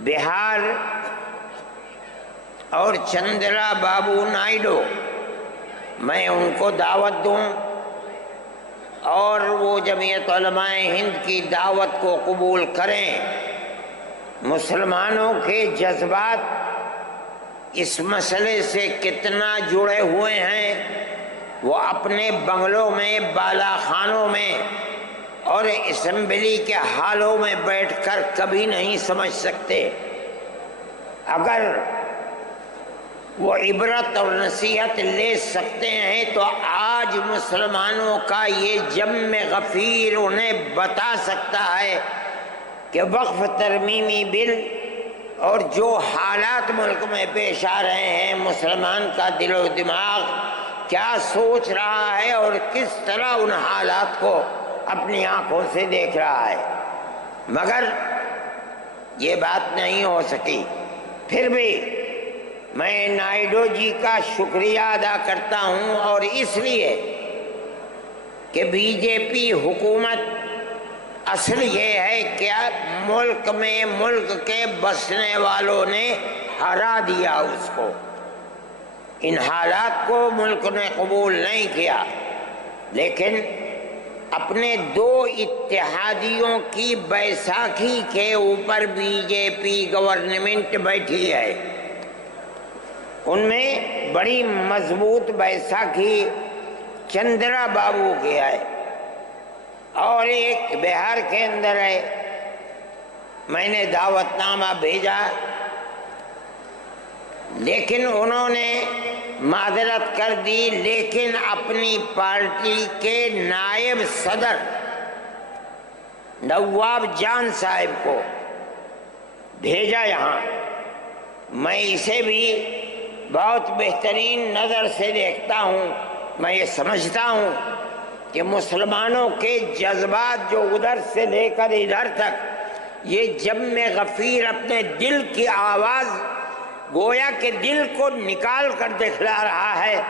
بہار اور چندرا بابو نائیڈو، میں ان کو دعوت دوں اور وہ جمعیت علماء ہند کی دعوت کو قبول کریں۔ مسلمانوں کے جذبات اس مسئلے سے کتنا جڑے ہوئے ہیں وہ اپنے بنگلوں میں، بالا خانوں میں اور اسمبلی کے ہالوں میں بیٹھ کر کبھی نہیں سمجھ سکتے۔ اگر وہ عبرت اور نصیحت لے سکتے ہیں تو آج مسلمانوں کا یہ جم غفیر انہیں بتا سکتا ہے کہ وقف ترمیمی بل اور جو حالات ملک میں پیش آ رہے ہیں، مسلمان کا دل و دماغ کیا سوچ رہا ہے اور کس طرح ان حالات کو اپنی آنکھوں سے دیکھ رہا ہے۔ مگر یہ بات نہیں ہو سکی۔ پھر بھی میں نائیڈو جی کا شکریہ ادا کرتا ہوں، اور اس لیے کہ بی جے پی حکومت اصل یہ ہے کہ ملک میں ملک کے بسنے والوں نے ہرا دیا اس کو۔ ان حالات کو ملک نے قبول نہیں کیا، لیکن اپنے دو اتحادیوں کی بیساکھی کے اوپر بی جے پی گورنمنٹ بیٹھی ہے۔ ان میں بڑی مضبوط بیساکھی چندرا بابو کی ہے اور ایک بہار کے اندر ہے۔ میں نے دعوت نامہ بھیجا، لیکن انہوں نے معذرت کر دی، لیکن اپنی پارٹی کے نائب صدر نواب جان صاحب کو بھیجا یہاں۔ میں اسے بھی بہت بہترین نظر سے دیکھتا ہوں۔ میں یہ سمجھتا ہوں کہ مسلمانوں کے جذبات جو ادھر سے لے کر ادھر تک، یہ جم غفیر اپنے دل کی آواز گویا کہ دل کو نکال کر دکھلا رہا ہے،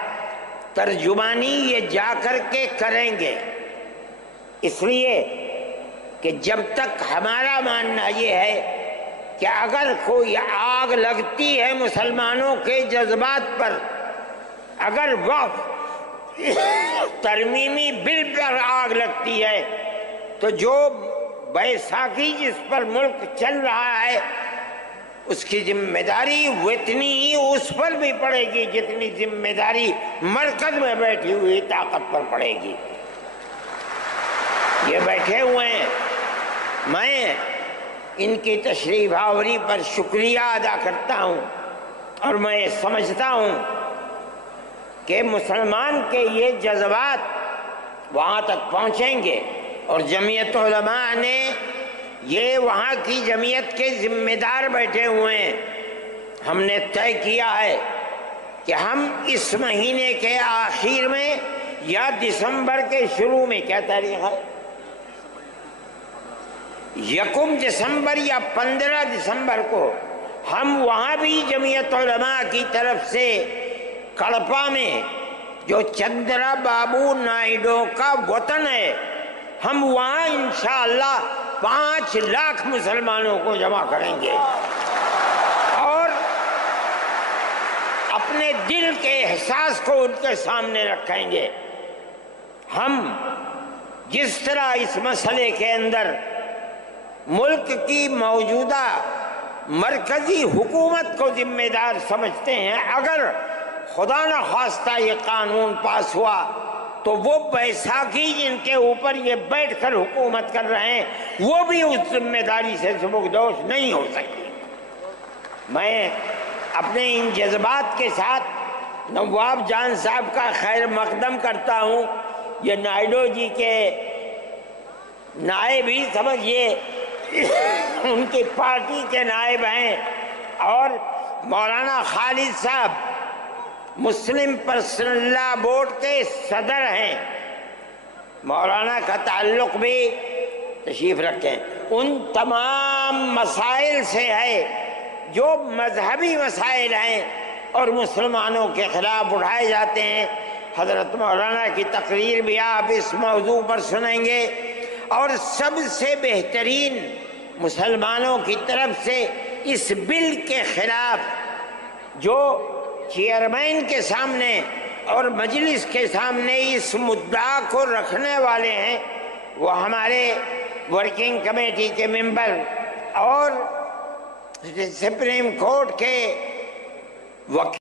ترجمانی یہ جا کر کے کریں گے۔ اس لیے کہ جب تک ہمارا ماننا یہ ہے کہ اگر کوئی آگ لگتی ہے مسلمانوں کے جذبات پر، اگر وقف ترمیمی بل پر آگ لگتی ہے، تو جو بیساکھی جس پر ملک چل رہا ہے اس کی ذمہ داری اتنی ہی اس پر بھی پڑے گی جتنی ذمہ داری مرکز میں بیٹھی ہوئی طاقت پر پڑے گی۔ یہ بیٹھے ہوئے ہیں، میں ان کی تشریف آوری پر شکریہ ادا کرتا ہوں، اور میں سمجھتا ہوں کہ مسلمان کے یہ جذبات وہاں تک پہنچیں گے، اور جمعیت علماء نے یہ وہاں کی جمعیت کے ذمہ دار بیٹھے ہوئے ہیں۔ ہم نے طے کیا ہے کہ ہم اس مہینے کے آخر میں یا دسمبر کے شروع میں، کیا تاریخ ہے، 1 دسمبر یا 15 دسمبر کو ہم وہاں بھی جمعیت علماء کی طرف سے کڑپا میں، جو چندرا بابو نائیڈو کا وطن ہے، ہم وہاں انشاءاللہ 5 لاکھ مسلمانوں کو جمع کریں گے اور اپنے دل کے احساس کو ان کے سامنے رکھیں گے۔ ہم جس طرح اس مسئلے کے اندر ملک کی موجودہ مرکزی حکومت کو ذمہ دار سمجھتے ہیں، اگر خدا نہ خواستہ یہ قانون پاس ہوا تو وہ بیساکھی جن کے اوپر یہ بیٹھ کر حکومت کر رہے ہیں وہ بھی اس ذمہ داری سے سبکدوش نہیں ہو سکتی۔ میں اپنے ان جذبات کے ساتھ نواب جان صاحب کا خیر مقدم کرتا ہوں۔ یہ نائیڈو جی کے نائب ہی سمجھیے، ان کی پارٹی کے نائب ہیں، اور مولانا خالد صاحب مسلم پرسنل لا بورڈ کے صدر ہیں۔ مولانا کا تعلق بھی تشریف رکھیں ان تمام مسائل سے ہے جو مذہبی مسائل ہیں اور مسلمانوں کے خلاف اٹھائے جاتے ہیں۔ حضرت مولانا کی تقریر بھی آپ اس موضوع پر سنیں گے، اور سب سے بہترین مسلمانوں کی طرف سے اس بل کے خلاف جو چیئرمین کے سامنے اور مجلس کے سامنے اس مدعا کو رکھنے والے ہیں وہ ہمارے ورکنگ کمیٹی کے ممبر اور سپریم کورٹ کے وکیل